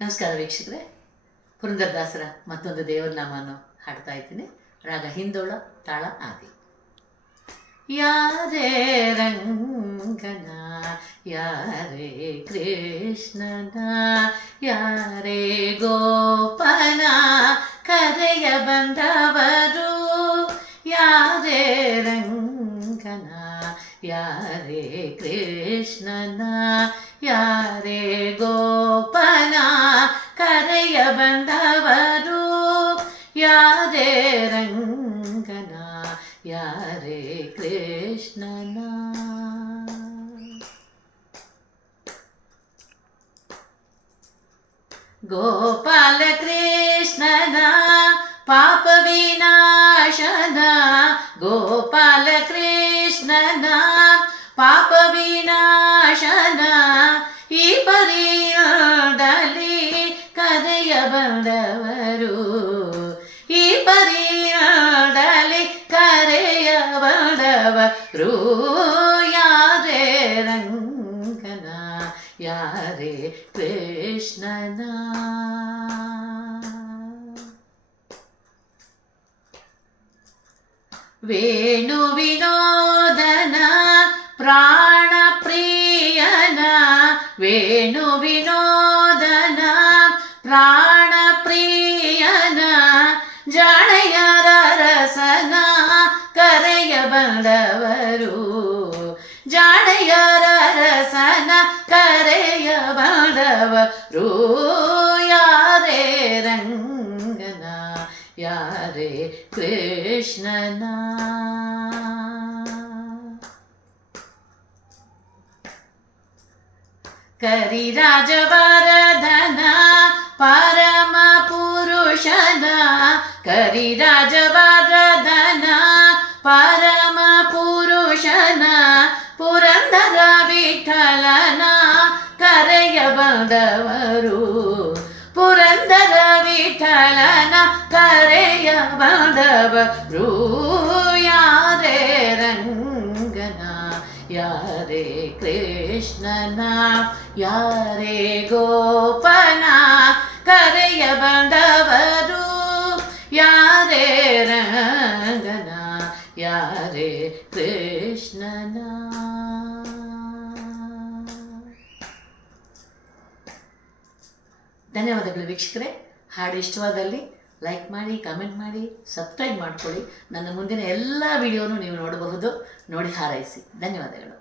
ನಮಸ್ಕಾರ ವೀಕ್ಷಕರೇ, ಪುರಂದರದಾಸರ ಮತ್ತೊಂದು ದೇವರ ನಾಮವನ್ನು ಹಾಡ್ತಾ ಇದ್ದೀನಿ. ರಾಗ ಹಿಂದೋಳ, ತಾಳ ಆದಿ. ಯಾರೇ ರಂಗನ, ಯಾರೇ ಕೃಷ್ಣನ, ಯಾರೇ ಗೋಪನ ಕರೆಯ ಬಂದವರು, ಯಾರೇ ರಂಗನ, ಯಾರೇ ಕೃಷ್ಣನ, ಯಾರೇ ಗೋಪನ ಕರೆಯ ಬಂದವರು, ಯಾರೇ ರಂಗನ, ಯಾರೇ ಕೃಷ್ಣನ. ಗೋಪಾಲ ಕೃಷ್ಣನ ಪಾಪ ವಿನಾಶನ, ಗೋಪಾಲ ಕೃಷ್ಣನ ಪಾಪ ವಿನಾಶನ, ಈ ಪರಿಯದಲ್ಲಿ ಕರೆಯ ಬಂದವರು, ಈ ಪರಿಯದಲ್ಲಿ ಕರೆಯ ಬಂದವರು, ಯಾರೇ ರಂಗನ, ಯಾರೇ ಕೃಷ್ಣನ. ವೇಣು ವಿನೋದನ ಪ್ರಾಣ ಪ್ರಿಯನ, ವೇಣು ವಿನೋದನ ಪ್ರಾಣ ಪ್ರಿಯನ, ಜಾಣೆಯರ ರಸನ ಕರೆಯ ಬಂದವರು, ಜಾಣೆಯರ ರಸನ ಕರೆಯ ಬಂದವರು, ಯಾರೇ ರಂಗನ, ಯಾರೇ ಕೃಷ್ಣನ. ಕರಿರಾಜವರಧನ ಪರಮ ಪುರುಷನ, ಕರಿರಾಜವರಧನ ಪರಮ ಪುರುಷನ, ಪುರಂದರ ವಿಠಲನ ಕರೆಯ ಬಂದವರು, ಪುರಂದರ ವಿಠಲನ ಕರೆಯ ಬಂದವರು, ಯಾರೇ ರಂಗನ, ಯಾರೇ ಕೃಷ್ಣನ, ಯಾರೇ ಗೋಪನ ಕರೆಯ ಬಂದವರು, ಯಾರೇ ರಂಗನ, ಯಾರೇ ಕೃಷ್ಣನ. ಧನ್ಯವಾದಗಳು ವೀಕ್ಷಕರೇ. ಹಾಡು ಇಷ್ಟವಾದಲ್ಲಿ ಲೈಕ್ ಮಾಡಿ, ಕಮೆಂಟ್ ಮಾಡಿ, ಸಬ್ಸ್ಕ್ರೈಬ್ ಮಾಡಿಕೊಳ್ಳಿ. ನನ್ನ ಮುಂದಿನ ಎಲ್ಲ ವಿಡಿಯೋನು ನೀವು ನೋಡಬಹುದು. ನೋಡಿ ಹಾರೈಸಿ. ಧನ್ಯವಾದಗಳು.